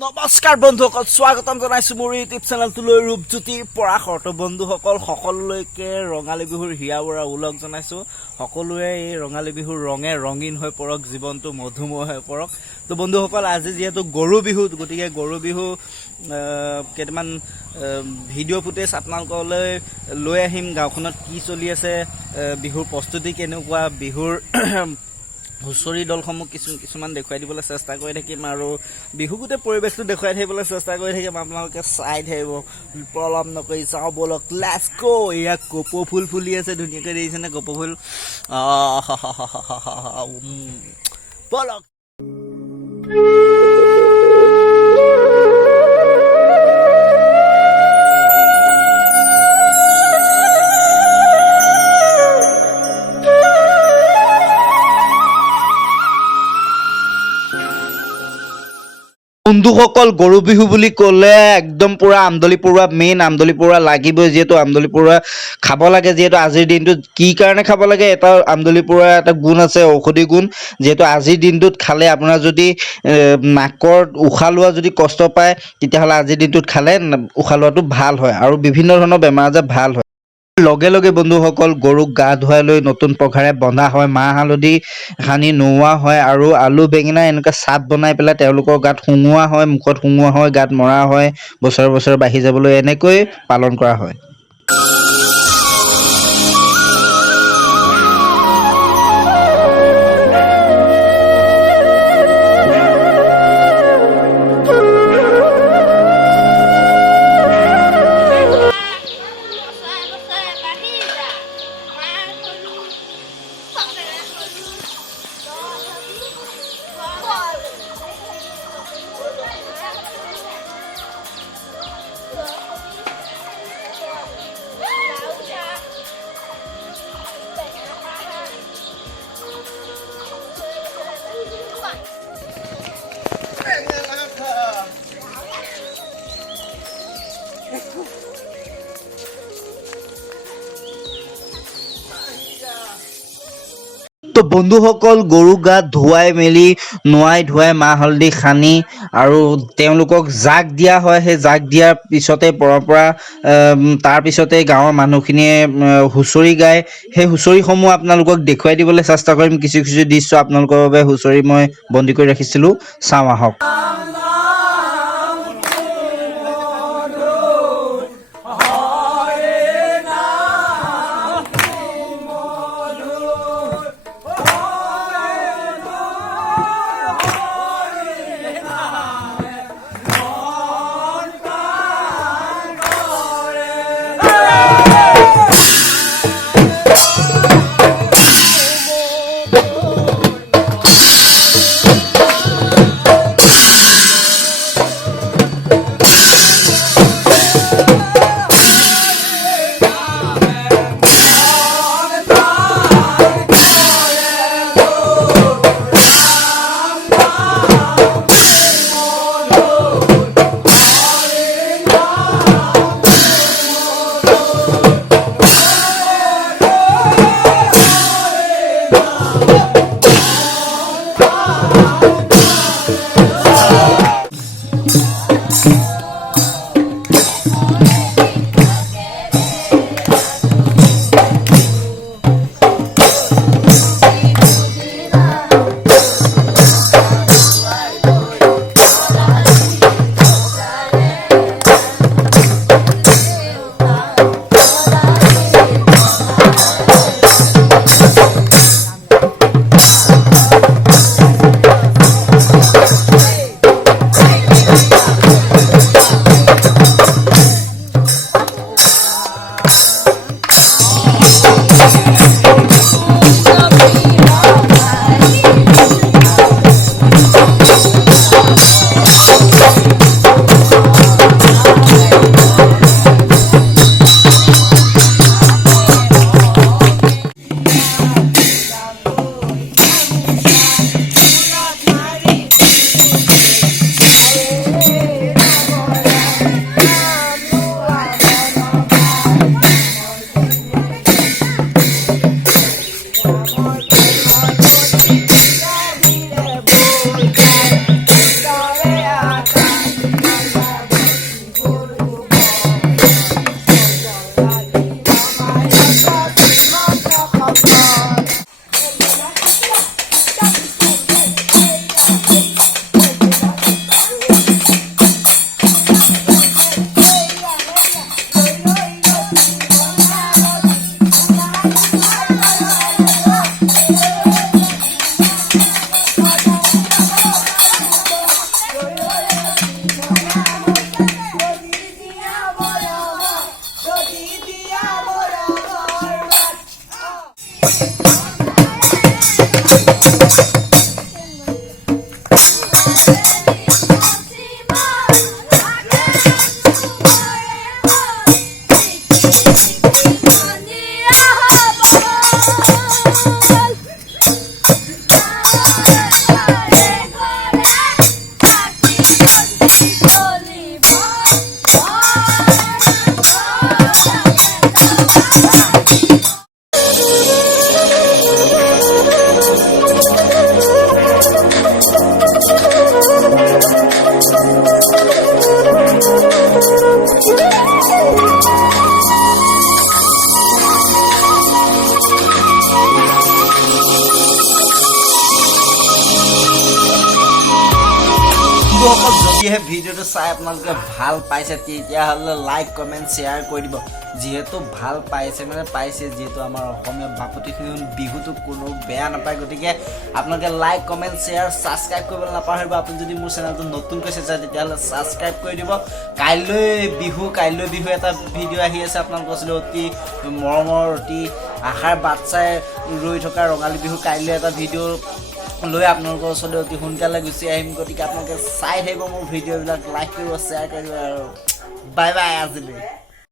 নমস্কাৰ বন্ধুসকল, স্বাগতম জনাইছো মোৰ ইউটিউব চেনেলটোলৈ ৰূপজ্যোতিৰ পৰাশৰ। তো বন্ধুসকল, সকলোলৈকে ৰঙালী বিহুৰ হিয়া বৰা ওলগ জনাইছো। সকলোৱে এই ৰঙালী বিহুৰ ৰঙে ৰঙীন হৈ পৰক, জীৱনটো মধুময় হৈ পৰক। তো বন্ধুসকল, আজি যিহেতু গৰু বিহু, গতিকে গৰু বিহু কেইটামান ভিডিঅ' ফুটেজ আপোনালোকলৈ লৈ আহিম। গাঁওখনত কি চলি আছে, বিহুৰ প্ৰস্তুতি কেনেকুৱা, বিহুৰ হুঁচৰি দলসমূহ কিছুমান দেখুৱাই দিবলৈ চেষ্টা কৰি থাকিম আৰু বিহু গোটেই পৰিৱেশটো দেখুৱাই থাকিবলৈ চেষ্টা কৰি থাকিম। আপোনালোকে চাই থাকিব, পলম নকৰি যাওঁ বলক, লেটছ গো। এয়া কপৌ ফুল ফুলি আছে, ধুনীয়াকৈ দেখিছেনে কপৌ ফুল? বলক। বন্ধুসকল, গৰু বিহু বুলি ক'লে একদম পুৰা আমদলি পৰুৱা, মেইন আমদলি পৰুৱা লাগিবই। যিহেতু আমদলি পৰুৱা খাব লাগে, যিহেতু আজিৰ দিনটোত কি কাৰণে খাব লাগে, এটা আমদলি পৰুৱা এটা গুণ আছে, ঔষধি গুণ। যিহেতু আজিৰ দিনটোত খালে আপোনাৰ যদি নাকৰ উশাহ লোৱা যদি কষ্ট পায়, তেতিয়াহ'লে আজিৰ দিনটোত খালে উশাহ লোৱাটো ভাল হয় আৰু বিভিন্ন ধৰণৰ বেমাৰ আজাৰ ভাল হয়। লগে লগে বন্ধুসকল, গৰুক গা ধুৱাই লৈ নতুন পঘাৰে বন্ধা হয়, মাহ হালধি সানি নোওৱা হয় আৰু আলু বেঙেনা এনেকুৱা চাট বনাই পেলাই তেওঁলোকৰ গাত শুঙোৱা হয়, মুখত শুঙোৱা হয়, গাত মৰা হয়, বছৰে বছৰে বাঢ়ি যাবলৈ এনেকৈ পালন কৰা হয়। তো বন্ধুসকল, গৰু গাত ধুৱাই মেলি নোৱাই ধুৱাই মাহ হালধি সানি আৰু তেওঁলোকক জাক দিয়া হয়। সেই জাক দিয়াৰ পিছতে পৰম্পৰা, তাৰ পিছতে গাঁৱৰ মানুহখিনিয়ে হুঁচৰি গায়। সেই হুঁচৰিসমূহ আপোনালোকক দেখুৱাই দিবলৈ চেষ্টা কৰিম। কিছু কিছু দৃশ্য আপোনালোকৰ বাবে হুঁচৰি মই বন্দী কৰি ৰাখিছিলোঁ, চাওঁ আহক। যদিহে ভিডিঅ'টো চাই আপোনালোকে ভাল পাইছে তেতিয়াহ'লে লাইক কমেণ্ট শ্বেয়াৰ কৰি দিব যিহেতু ভাল পাইছে মানে পাইছে যিহেতু আমাৰ অসমীয়া বাপতিখিনি বিহুটো কোনো বেয়া নাপায় গতিকে আপোনালোকে লাইক কমেণ্ট শ্বেয়াৰ ছাবস্ক্ৰাইব কৰিবলৈ নাপাহৰিব আপুনি যদি মোৰ চেনেলটো নতুনকৈ চাইছে তেতিয়াহ'লে ছাবস্ক্ৰাইব কৰি দিব কাইলৈ বিহু এটা ভিডিঅ' আহি আছে আপোনালোকৰ ওচৰলৈ অতি মৰমৰ অতি আশাৰ বাট চাই ৰৈ থকা ৰঙালী বিহু কাইলৈ এটা ভিডিঅ' লৈ আপোনালোকৰ ওচৰলৈ অতি সোনকালে গুচি আহিম গতিকে আপোনালোকে চাই থাকিব মোৰ ভিডিঅ'বিলাক লাইক কৰিব শ্বেয়াৰ কৰিব আৰু বাই বাই আজিলৈ